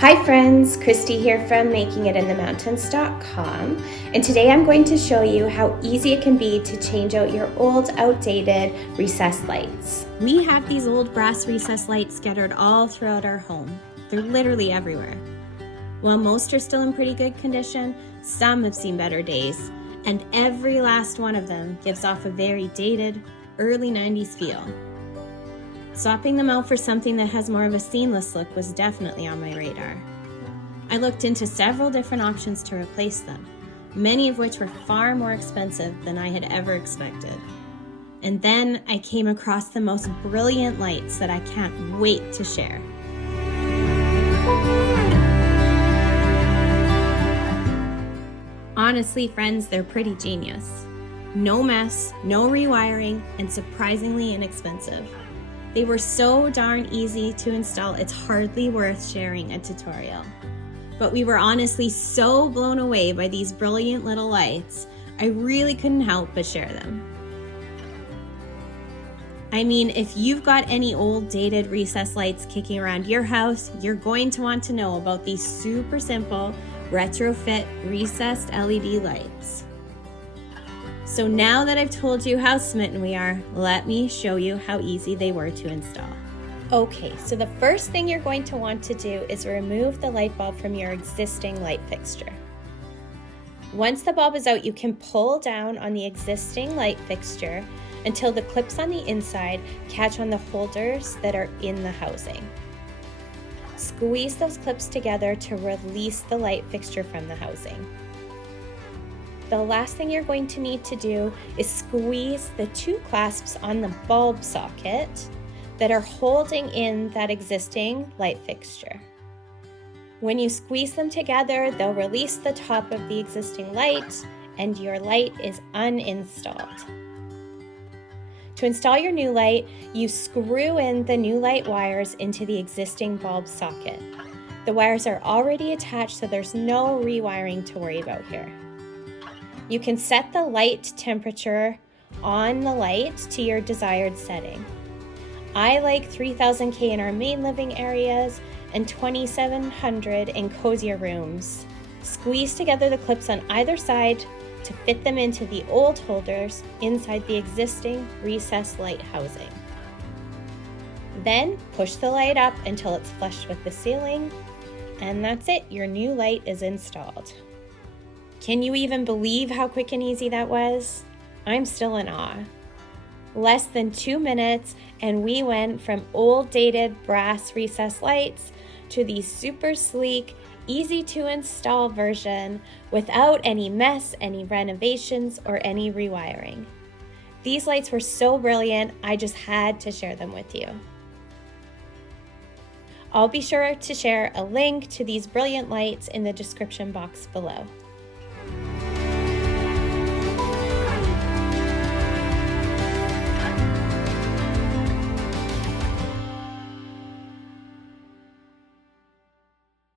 Hi friends, Christy here from makingitinthemountains.com, and today I'm going to show you how easy it can be to change out your old, outdated recessed lights. We have these old brass recessed lights scattered all throughout our home. They're literally everywhere. While most are still in pretty good condition, some have seen better days, and every last one of them gives off a very dated, early 90s feel. Swapping them out for something that has more of a seamless look was definitely on my radar. I looked into several different options to replace them, many of which were far more expensive than I had ever expected. And then I came across the most brilliant lights that I can't wait to share. Honestly, friends, they're pretty genius. No mess, no rewiring, and surprisingly inexpensive. They were so darn easy to install, it's hardly worth sharing a tutorial. But we were honestly so blown away by these brilliant little lights, I really couldn't help but share them. I mean, if you've got any old dated recessed lights kicking around your house, you're going to want to know about these super simple retrofit recessed LED lights. So now that I've told you how smitten we are, let me show you how easy they were to install. Okay, so the first thing you're going to want to do is remove the light bulb from your existing light fixture. Once the bulb is out, you can pull down on the existing light fixture until the clips on the inside catch on the holders that are in the housing. Squeeze those clips together to release the light fixture from the housing. The last thing you're going to need to do is squeeze the two clasps on the bulb socket that are holding in that existing light fixture. When you squeeze them together, they'll release the top of the existing light and your light is uninstalled. To install your new light, you screw in the new light wires into the existing bulb socket. The wires are already attached, so there's no rewiring to worry about here. You can set the light temperature on the light to your desired setting. I like 3000K in our main living areas and 2700 in cozier rooms. Squeeze together the clips on either side to fit them into the old holders inside the existing recessed light housing. Then push the light up until it's flush with the ceiling, and that's it, your new light is installed. Can you even believe how quick and easy that was? I'm still in awe. Less than 2 minutes and we went from old dated brass recessed lights to the super sleek, easy to install version without any mess, any renovations, or any rewiring. These lights were so brilliant, I just had to share them with you. I'll be sure to share a link to these brilliant lights in the description box below.